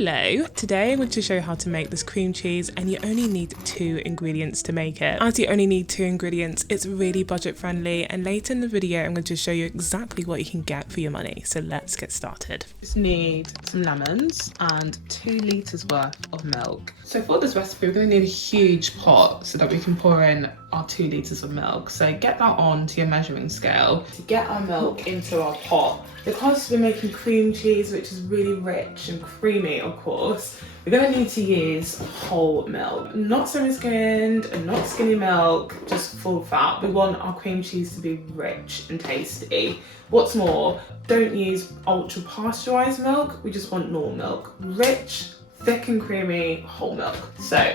Hello, today I'm going to show you how to make this cream cheese, and you only need 2 ingredients to make it. As you only need 2 ingredients, it's really budget friendly, and later in the video I'm going to show you exactly what you can get for your money. So let's get started. Just need some lemons and 2 litres worth of milk. So for this recipe we're going to need a huge pot so that we can pour in our 2 litres of milk. So get that on to your measuring scale to get our milk into our pot. Because we're making cream cheese, which is really rich and creamy, of course, we're going to need to use whole milk. Not semi-skimmed and not skinny milk, just full fat. We want our cream cheese to be rich and tasty. What's more, don't use ultra pasteurized milk, we just want normal milk. Rich, thick and creamy, whole milk. So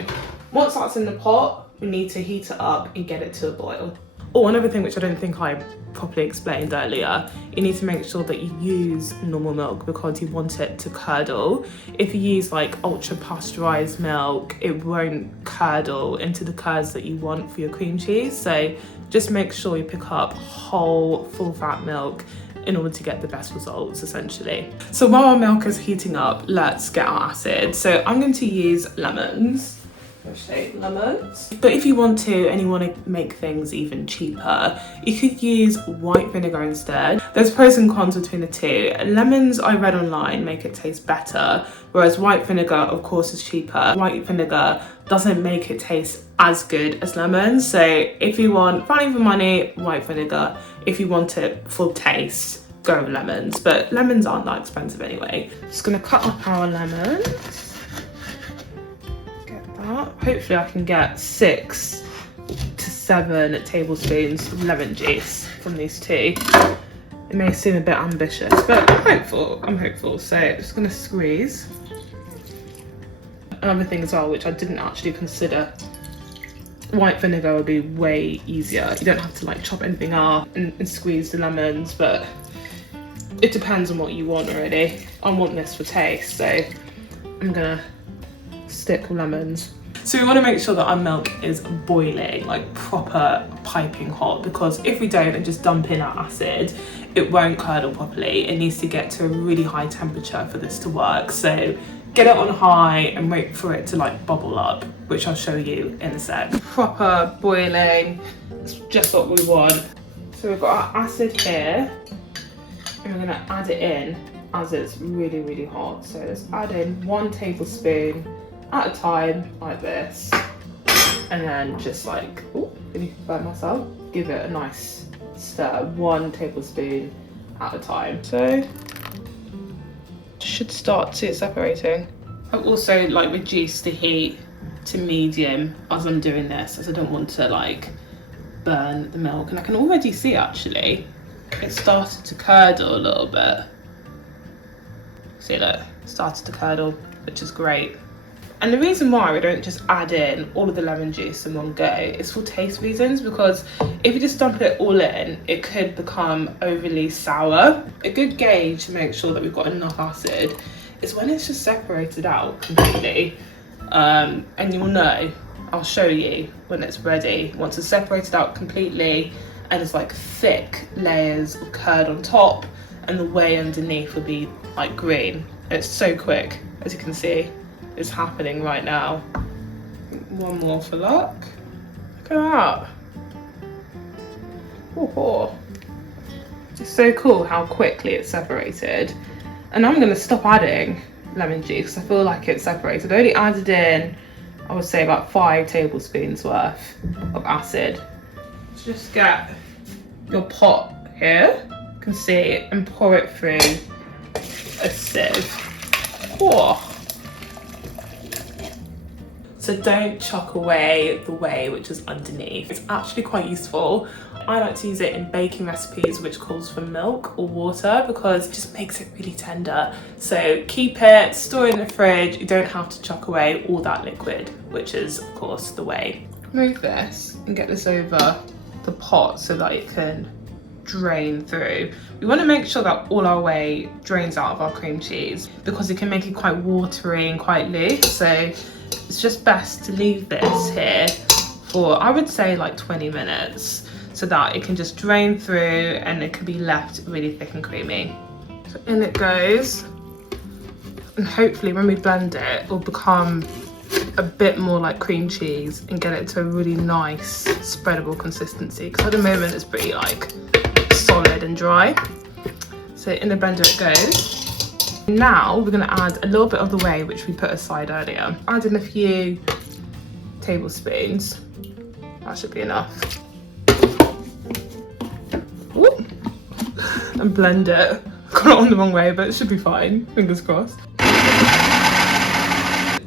once that's in the pot, we need to heat it up and get it to a boil. Oh, another thing which I don't think I properly explained earlier, you need to make sure that you use normal milk because you want it to curdle. If you use like ultra pasteurized milk, it won't curdle into the curds that you want for your cream cheese. So just make sure you pick up whole full fat milk in order to get the best results, essentially. So while our milk is heating up, let's get our acid. So I'm going to use lemons. But if you want to and you want to make things even cheaper, you could use white vinegar instead. There's pros and cons between the two. Lemons, I read online, make it taste better, whereas white vinegar, of course, is cheaper. White vinegar doesn't make it taste as good as lemons. So if you want value for money, white vinegar. If you want it full taste, go with lemons. But lemons aren't that expensive anyway. Just gonna cut up our lemons. Hopefully I can get 6 to 7 tablespoons of lemon juice from these 2. It may seem a bit ambitious, but I'm hopeful. So I'm just gonna squeeze. Another thing as well, which I didn't actually consider, white vinegar would be way easier. You don't have to like chop anything up and squeeze the lemons, but it depends on what you want already. I want this for taste, so I'm gonna stick with lemons. So we want to make sure that our milk is boiling, like proper piping hot, because if we don't and just dump in our acid, it won't curdle properly. It needs to get to a really high temperature for this to work. So get it on high and wait for it to like bubble up, which I'll show you in a sec. Proper boiling, it's just what we want. So we've got our acid here, and we're gonna add it in as it's really, really hot. So let's add in 1 tablespoon at a time, like this, and then just like, oh, let me burn myself, give it a nice stir, 1 tablespoon at a time. So should start to separating. I've also like reduced the heat to medium as I'm doing this, as I don't want to like burn the milk, and I can already see actually it started to curdle a little bit. See, look, it started to curdle, which is great. And the reason why we don't just add in all of the lemon juice in one go is for taste reasons, because if you just dump it all in, it could become overly sour. A good gauge to make sure that we've got enough acid is when it's just separated out completely. And you'll know, I'll show you when it's ready. Once it's separated out completely and it's like thick layers of curd on top, and the whey underneath will be like green. It's so quick, as you can see. It's happening right now. 1 more for luck. Look at that. Oh, it's so cool how quickly it's separated. And I'm gonna stop adding lemon juice. I feel like it's separated. I only added in, I would say, about 5 tablespoons worth of acid. Just get your pot here, you can see, and pour it through a sieve. Oh. So don't chuck away the whey which is underneath. It's actually quite useful. I like to use it in baking recipes which calls for milk or water, because it just makes it really tender. So keep it, store it in the fridge. You don't have to chuck away all that liquid, which is of course the whey. Move this and get this over the pot so that it can drain through. We want to make sure that all our whey drains out of our cream cheese, because it can make it quite watery and quite loose. So it's just best to leave this here for, I would say, like 20 minutes, so that it can just drain through and it can be left really thick and creamy. So in it goes. And hopefully when we blend it, it will become a bit more like cream cheese and get it to a really nice spreadable consistency, because at the moment it's pretty like solid and dry. So in the blender it goes. Now we're going to add a little bit of the whey which we put aside earlier. Add in a few tablespoons. That should be enough. Ooh. And blend it. Got it on the wrong way, but it should be fine. Fingers crossed.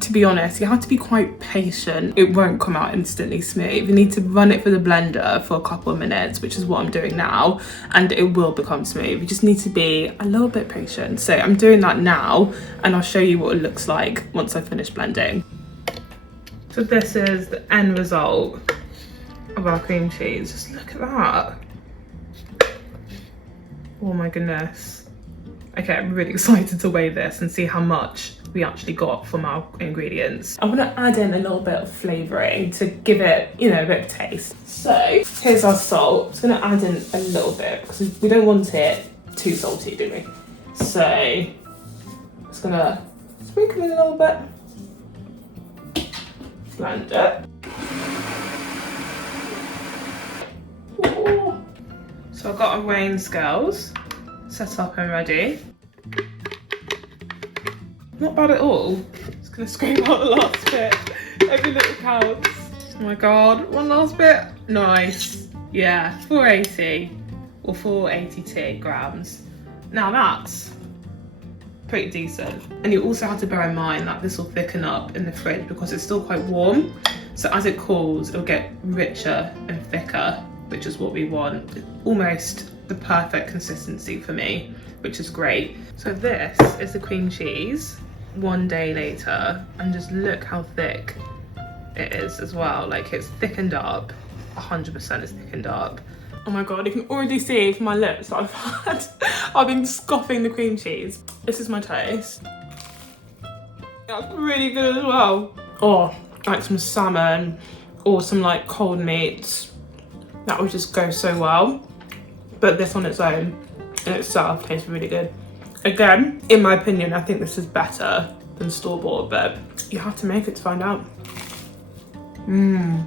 To be honest, you have to be quite patient. It won't come out instantly smooth. You need to run it through the blender for a couple of minutes, which is what I'm doing now, and it will become smooth. You just need to be a little bit patient. So I'm doing that now, and I'll show you what it looks like once I finish blending. So this is the end result of our cream cheese. Just look at that. Oh my goodness. Okay, I'm really excited to weigh this and see how much we actually got from our ingredients. I want to add in a little bit of flavouring to give it, you know, a bit of taste. So here's our salt. I'm just going to add in a little bit because we don't want it too salty, do we? So just going to sprinkle in a little bit. Blend it. Ooh. So I've got our weighing scales set up and ready. Not bad at all. Just gonna scrape out the last bit. Every little counts. Oh my god, one last bit. Nice. Yeah, 480 or 482 grams. Now that's pretty decent. And you also have to bear in mind that this will thicken up in the fridge because it's still quite warm. So as it cools, it'll get richer and thicker, which is what we want. Almost the perfect consistency for me, which is great. So this is the cream cheese one day later, and just look how thick it is as well. Like, it's thickened up, 100% it's thickened up. Oh my god, you can already see from my lips that I've been scoffing the cream cheese. This is my taste. That's really good as well. Or like some salmon or some like cold meats. That would just go so well. But this on its own in itself tastes really good. Again, in my opinion, I think this is better than store-bought, but you have to make it to find out. Mmm.